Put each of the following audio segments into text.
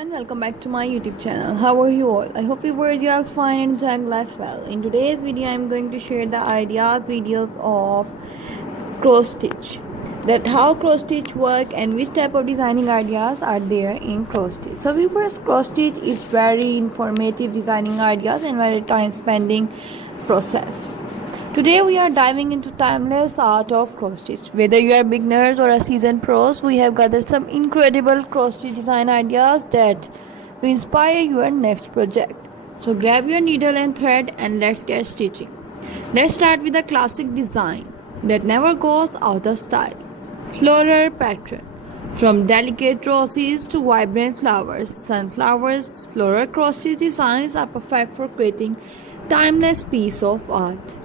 everyone, welcome back to my YouTube channel. How are you all? I hope you are fine and enjoying life well. In today's video, I am going to share the videos of cross stitch. That how cross stitch work and which type of designing ideas are there in cross stitch. So viewers, cross stitch is very informative designing ideas and very time spending process. Today we are diving into timeless art of cross stitch. Whether you are beginners or a seasoned pros, we have gathered some incredible cross stitch design ideas that will inspire your next project. So grab your needle and thread and let's get stitching. Let's start with a classic design that never goes out of style. Floral pattern. From delicate roses to vibrant flowers, sunflowers, floral cross stitch designs are perfect for creating timeless piece of art.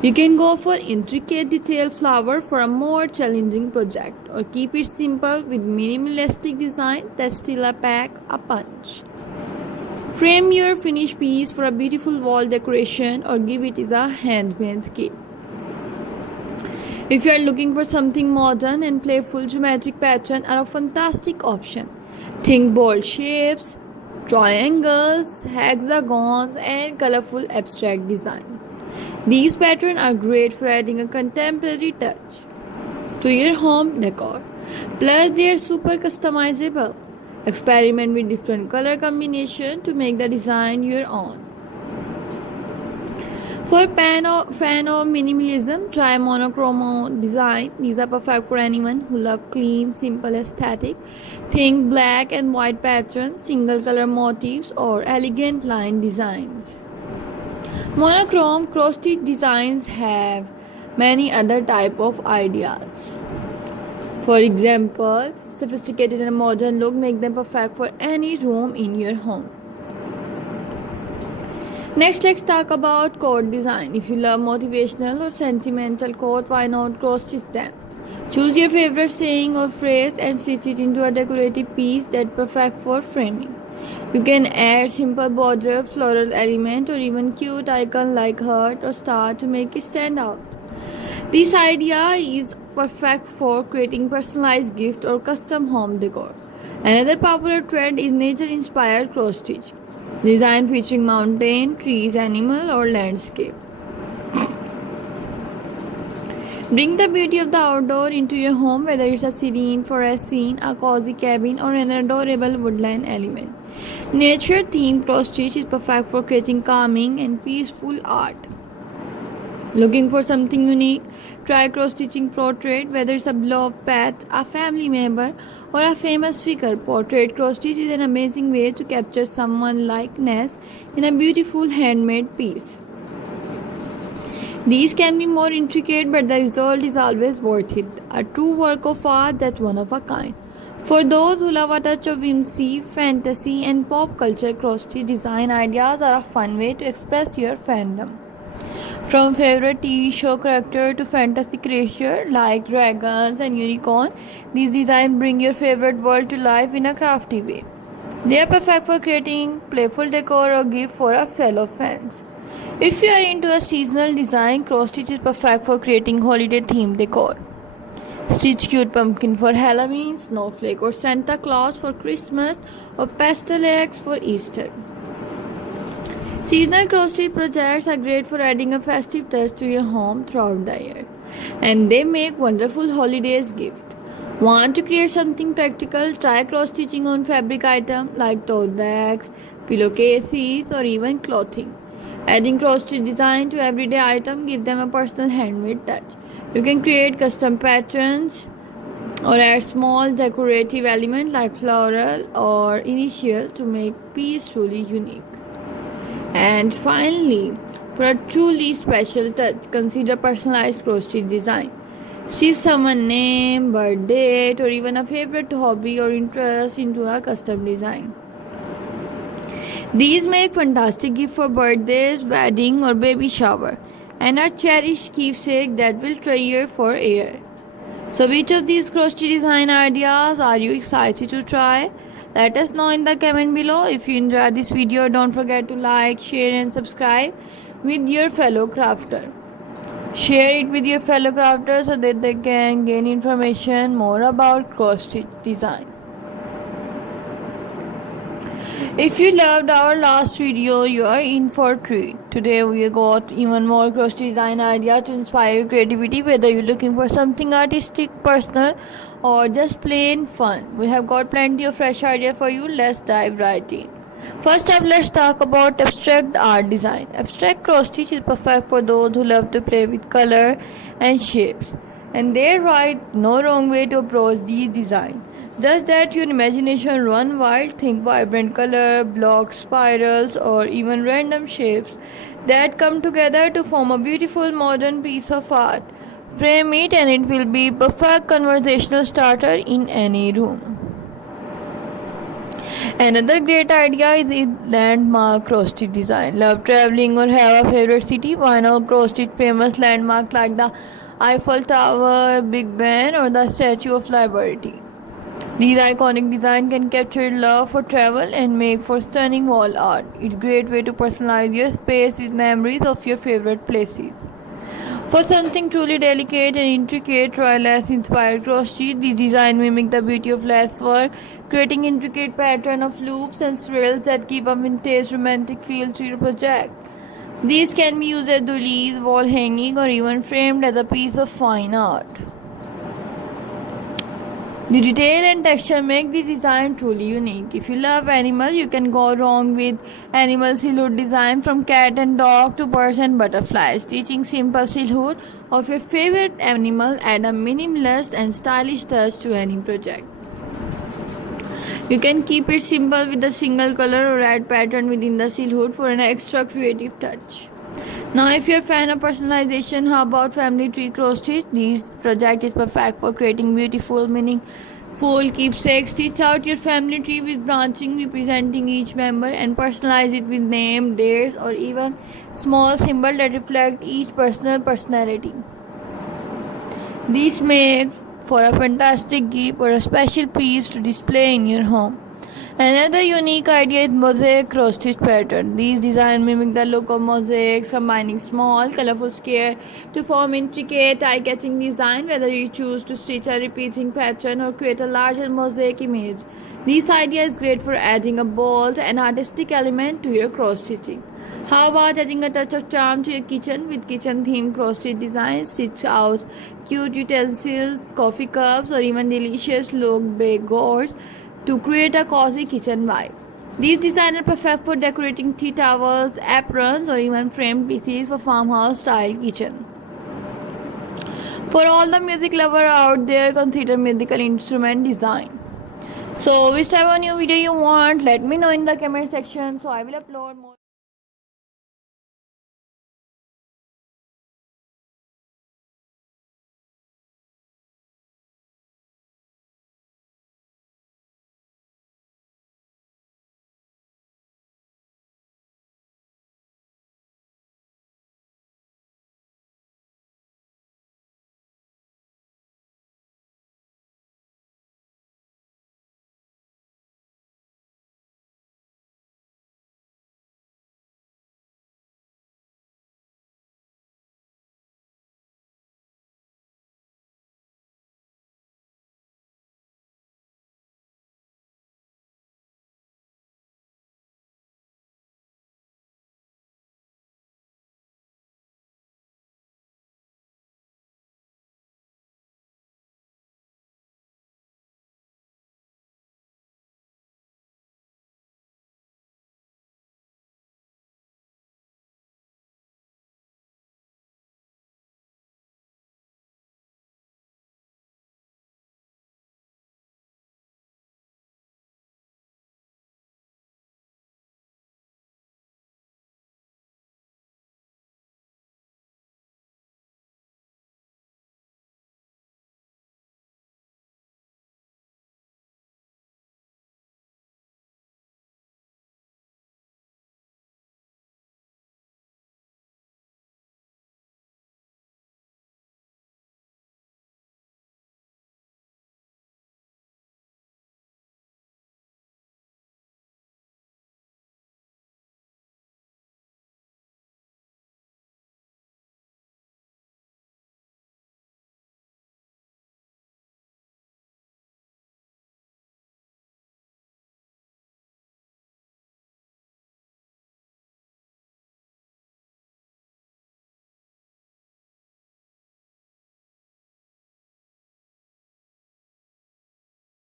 You can go for intricate detailed flower for a more challenging project, or keep it simple with minimalistic design that still pack a punch. Frame your finished piece for a beautiful wall decoration or give it as a handmade gift. If you are looking for something modern and playful, geometric patterns are a fantastic option. Think bold shapes, triangles, hexagons and colorful abstract designs. These patterns are great for adding a contemporary touch to your home decor. Plus, they are super customizable. Experiment with different color combinations to make the design your own. For fan of minimalism, try monochrome design. These are perfect for anyone who loves clean, simple aesthetic. Think black and white patterns, single color motifs, or elegant line designs. Monochrome cross stitch designs have many other type of ideas. For example, sophisticated and modern look make them perfect for any room in your home. Next, let's talk about quote design. If you love motivational or sentimental quote, why not cross stitch them? Choose your favorite saying or phrase and stitch it into a decorative piece that's perfect for framing. You can add simple border, floral element, or even cute icon like heart or star to make it stand out. This idea is perfect for creating personalized gift or custom home decor. Another popular trend is nature-inspired cross stitch. Design featuring mountain, trees, animal, or landscape. Bring the beauty of the outdoor into your home, whether it's a serene forest scene, a cozy cabin, or an adorable woodland element. Nature-themed cross stitch is perfect for creating calming and peaceful art. Looking for something unique? Try cross-stitching portrait, whether it's a beloved pet, a family member, or a famous figure. Portrait cross-stitch is an amazing way to capture someone's likeness in a beautiful handmade piece. These can be more intricate, but the result is always worth it. A true work of art that's one of a kind. For those who love a touch of whimsy, fantasy, and pop culture, cross-stitch design ideas are a fun way to express your fandom. From favorite TV show character to fantasy creature like dragons and unicorn, these designs bring your favorite world to life in a crafty way. They are perfect for creating playful decor or gift for a fellow fans. If you are into a seasonal design, cross stitch is perfect for creating holiday themed decor. Stitch cute pumpkin for Halloween, snowflake or Santa Claus for Christmas, or pastel eggs for Easter. Seasonal cross stitch projects are great for adding a festive touch to your home throughout the year, and they make wonderful holidays gift. Want to create something practical? Try cross stitching on fabric items like tote bags, pillowcases, or even clothing. Adding cross stitch design to everyday items give them a personal handmade touch. You can create custom patterns or add small decorative elements like floral or initials to make piece truly unique. And finally, for a truly special touch, consider personalized cross stitch design. Stitch someone's name, birth date, or even a favorite hobby or interest into a custom design. These make fantastic gift for birthdays, wedding, or baby shower, and are cherished keepsake that will treasure for years. So which of these cross stitch design ideas are you excited to try? Let us know in the comment below. If you enjoyed this video, don't forget to like, share and subscribe with your fellow crafter. Share it with your fellow crafters so that they can gain information more about cross stitch design. If you loved our last video, you are in for a treat. Today we got even more cross design ideas to inspire your creativity, whether you're looking for something artistic, personal, or just plain fun. We have got plenty of fresh ideas for you. Let's dive right in. First up, let's talk about abstract art design. Abstract cross stitch is perfect for those who love to play with color and shapes. And there's right, no wrong way to approach these designs. Just let your imagination run wild. Think vibrant color, blocks, spirals, or even random shapes that come together to form a beautiful modern piece of art. Frame it and it will be perfect conversational starter in any room. Another great idea is landmark cross-stitch design. Love traveling or have a favorite city? Why not cross-stitch famous landmarks like the Eiffel Tower, Big Ben, or the Statue of Liberty? These iconic designs can capture love for travel and make for stunning wall art. It's a great way to personalize your space with memories of your favorite places. For something truly delicate and intricate, try lace-inspired cross-stitch. These designs mimic the beauty of lace work, creating intricate pattern of loops and swirls that give a vintage romantic feel to your project. These can be used as doilies, wall hanging, or even framed as a piece of fine art. The detail and texture make the design truly unique. If you love animals, you can go wrong with animal silhouette design from cat and dog to birds and butterflies. Stitching simple silhouette of your favorite animal add a minimalist and stylish touch to any project. You can keep it simple with a single color or add pattern within the silhouette for an extra creative touch. Now, if you're a fan of personalization, how about family tree cross stitch? This project is perfect for creating beautiful, meaningful keepsakes. Stitch out your family tree with branching representing each member and personalize it with name, dates, or even small symbols that reflect each personal personality. These make for a fantastic gift or a special piece to display in your home. Another unique idea is mosaic cross-stitch pattern. These designs mimic the look of mosaics, combining small, colorful squares to form intricate, eye-catching design. Whether you choose to stitch a repeating pattern or create a larger mosaic image, this idea is great for adding a bold and artistic element to your cross-stitching. How about adding a touch of charm to your kitchen with kitchen-themed cross-stitch designs? Stitch out cute utensils, coffee cups, or even delicious-looking baked goods to create a cozy kitchen vibe. These designs are perfect for decorating tea towels, aprons, or even framed pieces for farmhouse-style kitchen. For all the music lovers out there, consider musical instrument design. So, which type of new video you want? Let me know in the comment section. So, I will upload more.